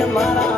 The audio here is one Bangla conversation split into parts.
i'm Maharaj.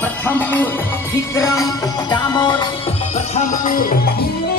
प्रथमपुर विक्रम दामोर प्रथमपुर